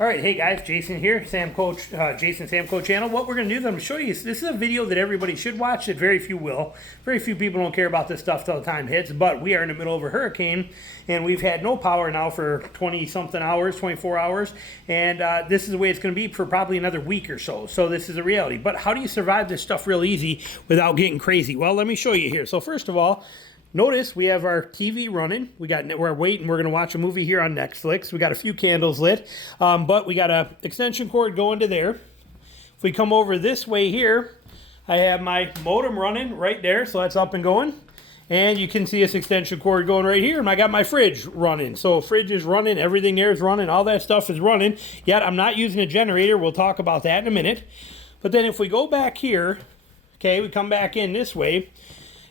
All right, hey guys, Jason here, Sam Samco channel. What we're going to do is I'm going to show you, this is a video that everybody should watch, that very few will. Very few people don't care about this stuff till the time hits, but we are in the middle of a hurricane, and we've had no power now for 20-something hours, 24 hours, and this is the way it's going to be for probably another week or so. So this is a reality. But how do you survive this stuff real easy without getting crazy? Well, let me show you here. So first of all, notice we have our TV running. We're waiting. We're going to watch a movie here on Netflix. We got a few candles lit, but we got a extension cord going to there. If we come over this way here, I have my modem running right there, so that's up and going. And you can see this extension cord going right here, and I got my fridge running. So fridge is running, everything there is running, all that stuff is running. Yet I'm not using a generator. We'll talk about that in a minute. But then if we go back here, okay, we come back in this way.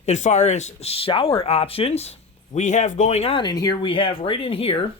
As far as shower options, we have going on in here, we have right in here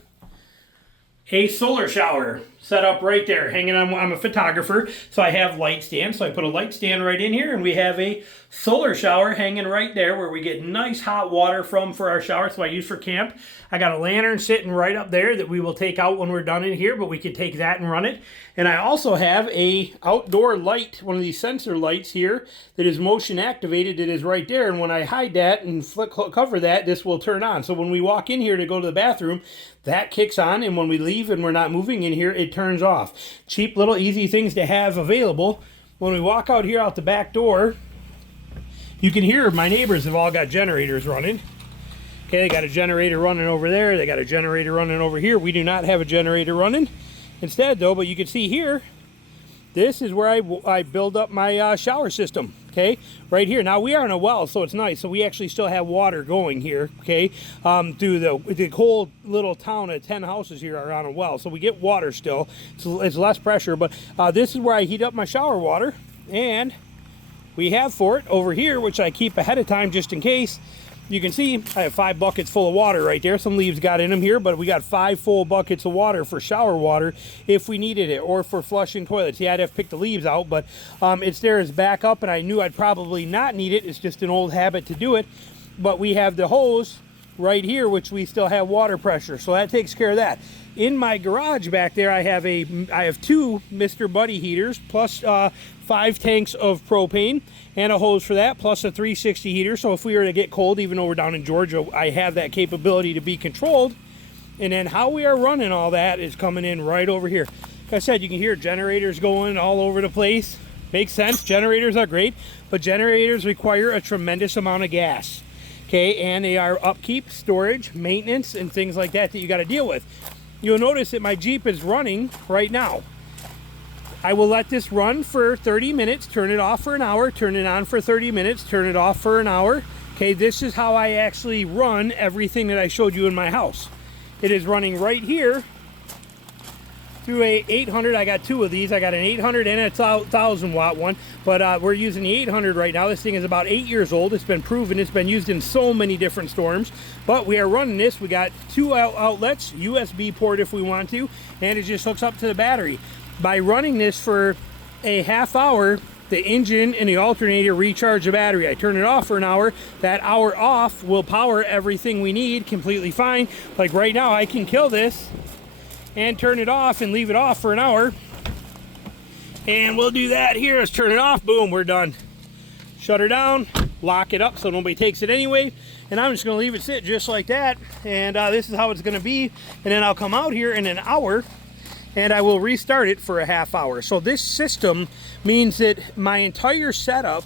a solar shower set up right there, hanging on. I'm a photographer, so I have light stand, so I put a light stand right in here, and we have a solar shower hanging right there where we get nice hot water from for our shower, so I use for camp. I got a lantern sitting right up there that we will take out when we're done in here, but we could take that and run it. And I also have a outdoor light, one of these sensor lights here that is motion activated. It is right there, and when I hide that and cover that, this will turn on. So when we walk in here to go to the bathroom, that kicks on, and when we leave and we're not moving in here, it turns off. Cheap little easy things to have available. When we walk out here out the back door, you can hear my neighbors have all got generators running. Okay, they got a generator running over there. They got a generator running over here. We do not have a generator running instead though, but you can see here, this is where I build up my shower system, okay? Right here. Now, we are in a well, so it's nice. So we actually still have water going here, okay? Through the whole little town of 10 houses here are on a well. So we get water still. It's less pressure, but this is where I heat up my shower water. And we have for it over here, which I keep ahead of time just in case. You can see I have 5 buckets full of water right there. Some leaves got in them here, but we got 5 full buckets of water for shower water if we needed it, or for flushing toilets. Yeah, I'd have to pick the leaves out, but it's there as backup, and I knew I'd probably not need it. It's just an old habit to do it. But we have the hose right here, which we still have water pressure, so that takes care of that. In my garage back there, I have 2 Mr. Buddy heaters, plus 5 tanks of propane, and a hose for that, plus a 360 heater. So if we were to get cold, even though we're down in Georgia, I have that capability to be controlled. And then how we are running all that is coming in right over here. Like I said, you can hear generators going all over the place. Makes sense. Generators are great, but generators require a tremendous amount of gas. Okay, and they are upkeep, storage, maintenance, and things like that you got to deal with. You'll notice that my Jeep is running right now. I will let this run for 30 minutes, turn it off for an hour, turn it on for 30 minutes, turn it off for an hour. Okay, this is how I actually run everything that I showed you in my house. It is running right here through a 800. I got 2 of these. I got an 800 and a 1000 watt one, but we're using the 800 right now. This thing is about 8 years old. It's been proven. It's been used in so many different storms, but we are running this. We got 2 outlets, USB port if we want to, and it just hooks up to the battery. By running this for a half hour, the engine and the alternator recharge the battery. I turn it off for an hour. That hour off will power everything we need completely fine. Like right now, I can kill this and turn it off and leave it off for an hour. And we'll do that here. Let's turn it off. Boom, we're done. Shut her down, lock it up so nobody takes it anyway. And I'm just gonna leave it sit just like that. And this is how it's gonna be. And then I'll come out here in an hour and I will restart it for a half hour. So this system means that my entire setup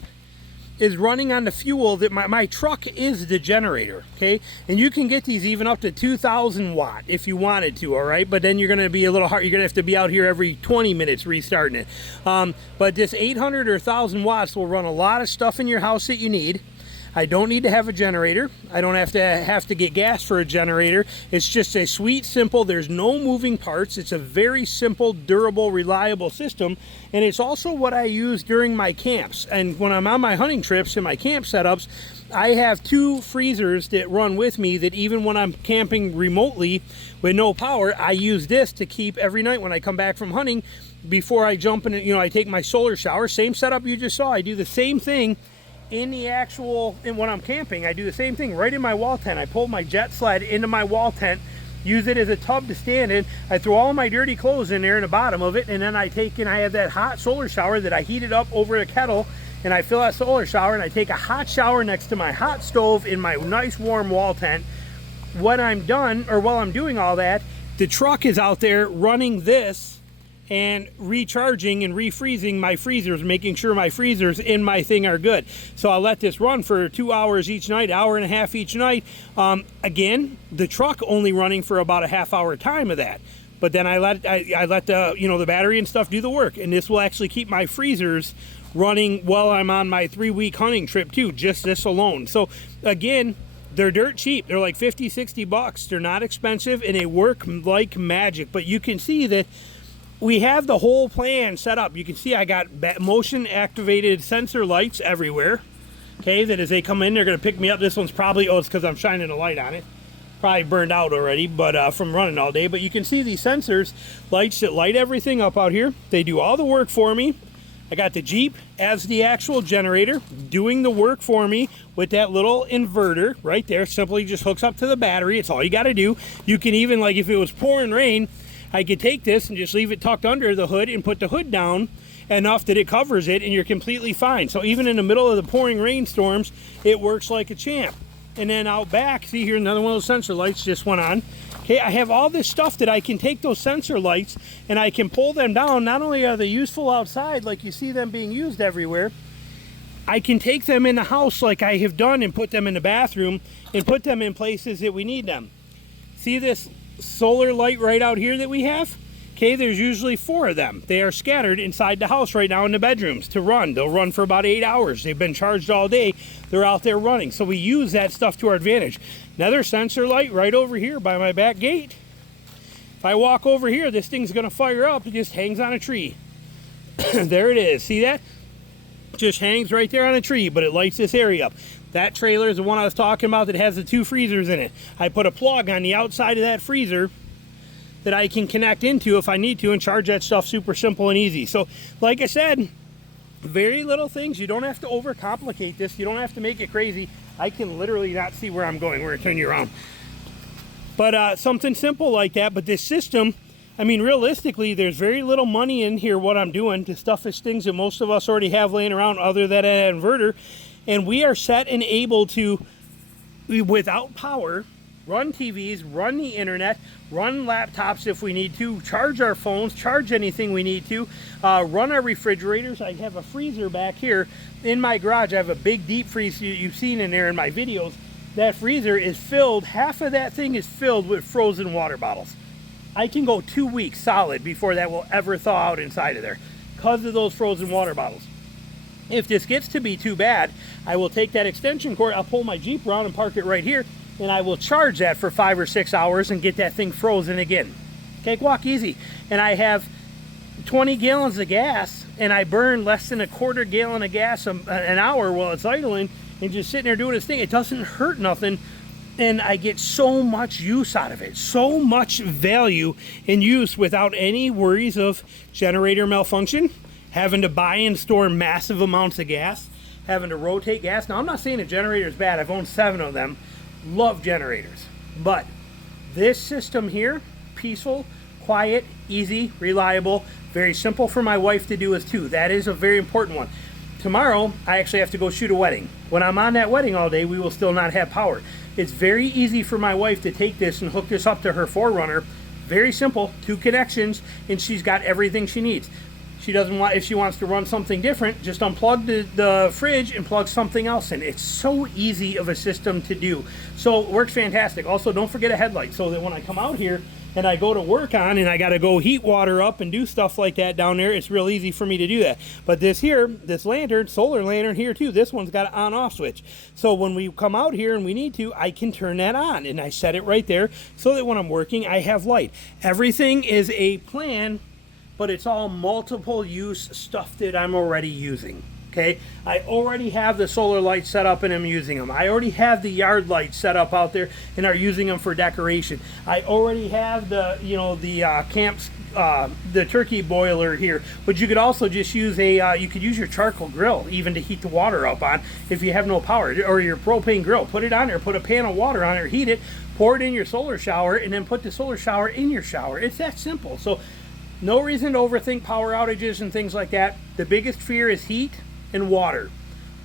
is running on the fuel that my truck is the generator, okay? And you can get these even up to 2,000 watt if you wanted to, all right? But then you're gonna be a little hard. You're gonna have to be out here every 20 minutes restarting it. But this 800 or 1,000 watts will run a lot of stuff in your house that you need. I don't need to have a generator. I don't have to get gas for a generator. It's just a sweet, simple, there's no moving parts. It's a very simple, durable, reliable system. And it's also what I use during my camps. And when I'm on my hunting trips and my camp setups, I have 2 freezers that run with me that even when I'm camping remotely with no power, I use this to keep every night when I come back from hunting, before I jump in, I take my solar shower. Same setup you just saw. I do the same thing in when I'm camping. I do the same thing right in my wall tent. I pull my jet sled into my wall tent use it as a tub to stand in. I throw all my dirty clothes in there in the bottom of it, and then I take and I have that hot solar shower that I heated up over a kettle, and I fill that solar shower and I take a hot shower next to my hot stove in my nice warm wall tent. When I'm done, or while I'm doing all that, the truck is out there running this and recharging and refreezing my freezers, making sure my freezers in my thing are good. So I'll let this run for 2 hours each night, hour and a half each night. Again, the truck only running for about a half-hour time of that. But then I let the the battery and stuff do the work, and this will actually keep my freezers running while I'm on my 3-week hunting trip too, just this alone. So again, they're dirt cheap. They're like 50, 60 bucks. They're not expensive, and they work like magic. But you can see that we have the whole plan set up. You can see I got motion activated sensor lights everywhere. Okay, that as they come in, they're going to pick me up. This one's probably, oh, it's because I'm shining a light on it. Probably burned out already, but from running all day. But you can see these sensors, lights that light everything up out here. They do all the work for me. I got the Jeep as the actual generator doing the work for me with that little inverter right there. Simply just hooks up to the battery. It's all you got to do. You can even, like if it was pouring rain, I could take this and just leave it tucked under the hood and put the hood down enough that it covers it, and you're completely fine. So even in the middle of the pouring rainstorms, it works like a champ. And then out back, see here, another one of those sensor lights just went on. Okay, I have all this stuff that I can take those sensor lights and I can pull them down. Not only are they useful outside, like you see them being used everywhere, I can take them in the house like I have done and put them in the bathroom and put them in places that we need them. See this solar light right out here that we have? Okay, there's usually 4 of them. They are scattered inside the house right now in the bedrooms to run. They'll run for about 8 hours. They've been charged all day. They're out there running. So we use that stuff to our advantage. Another sensor light right over here by my back gate. If I walk over here, this thing's gonna fire up. It just hangs on a tree. There it is. See that? Just hangs right there on a tree, but it lights this area up. That trailer is the one I was talking about that has the 2 freezers in it. I put a plug on the outside of that freezer that I can connect into if I need to and charge that stuff super simple and easy. So like I said, very little things. You don't have to overcomplicate this. You don't have to make it crazy. I can literally not see where I'm going. We're gonna turn you around. But something simple like that. But this system, I mean, realistically, there's very little money in here what I'm doing. The stuff is things that most of us already have laying around other than an inverter. And we are set and able to, without power, run TVs, run the internet, run laptops if we need to, charge our phones, charge anything we need to, run our refrigerators. I have a freezer back here in my garage. I have a big deep freeze you've seen in there in my videos. That freezer is filled, half of that thing is filled with frozen water bottles. I can go 2 weeks solid before that will ever thaw out inside of there because of those frozen water bottles. If this gets to be too bad, I will take that extension cord, I'll pull my Jeep around and park it right here, and I will charge that for 5 or 6 hours and get that thing frozen again. Cakewalk easy. And I have 20 gallons of gas, and I burn less than a quarter gallon of gas an hour while it's idling and just sitting there doing its thing. It doesn't hurt nothing, and I get so much use out of it, so much value in use without any worries of generator malfunction, having to buy and store massive amounts of gas, having to rotate gas. Now, I'm not saying a generator is bad. I've owned 7 of them. Love generators. But this system here, peaceful, quiet, easy, reliable, very simple for my wife to do as too. That is a very important one. Tomorrow, I actually have to go shoot a wedding. When I'm on that wedding all day, we will still not have power. It's very easy for my wife to take this and hook this up to her 4Runner. Very simple, 2 connections, and she's got everything she needs. She doesn't want, if she wants to run something different, just unplug the fridge and plug something else in. It's so easy of a system to do. So it works fantastic. Also, don't forget a headlight so that when I come out here and I go to work on and I got to go heat water up and do stuff like that down there, it's real easy for me to do that. But this here, this lantern, solar lantern here too, this one's got an on-off switch. So when we come out here and we need to, I can turn that on, and I set it right there so that when I'm working, I have light. Everything is a plan, but it's all multiple use stuff that I'm already using. Okay, I already have the solar lights set up and I'm using them. I already have the yard lights set up out there and are using them for decoration. I already have the, camps, the turkey boiler here, but you could also just use you could use your charcoal grill even to heat the water up on if you have no power, or your propane grill. Put it on there, put a pan of water on there, heat it, pour it in your solar shower, and then put the solar shower in your shower. It's that simple. So no reason to overthink power outages and things like that. The biggest fear is heat and water.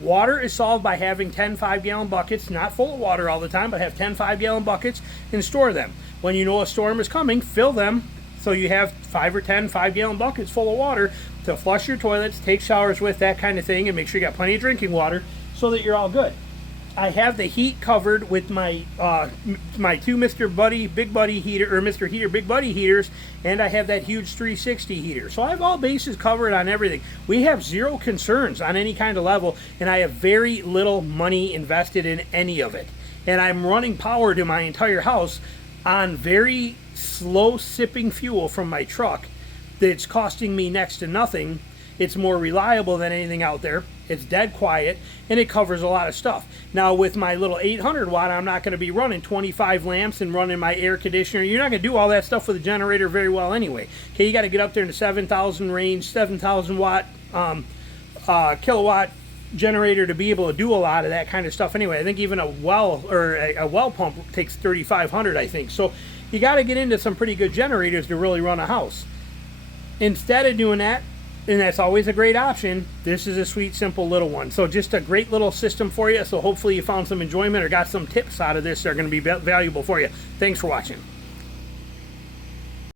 Water is solved by having 10 5-gallon buckets, not full of water all the time, but have 10 5-gallon buckets and store them. When you know a storm is coming, fill them so you have 5 or 10 5-gallon buckets full of water to flush your toilets, take showers with, that kind of thing, and make sure you got plenty of drinking water so that you're all good. I have the heat covered with my my two Mr. Buddy Big Buddy heater, or Mr. Heater Big Buddy heaters, and I have that huge 360 heater. So I have all bases covered on everything. We have zero concerns on any kind of level, and I have very little money invested in any of it. And I'm running power to my entire house on very slow sipping fuel from my truck that's costing me next to nothing. It's more reliable than anything out there. It's dead quiet, and it covers a lot of stuff. Now, with my little 800 watt, I'm not going to be running 25 lamps and running my air conditioner. You're not going to do all that stuff with a generator very well anyway. Okay, you got to get up there in the 7,000 range, 7,000 watt kilowatt generator to be able to do a lot of that kind of stuff anyway. I think even a well or a well pump takes 3,500, I think. So you got to get into some pretty good generators to really run a house. Instead of doing that, and that's always a great option, this is a sweet, simple little one. So just a great little system for you. So hopefully you found some enjoyment or got some tips out of this that are going to be valuable for you. Thanks for watching.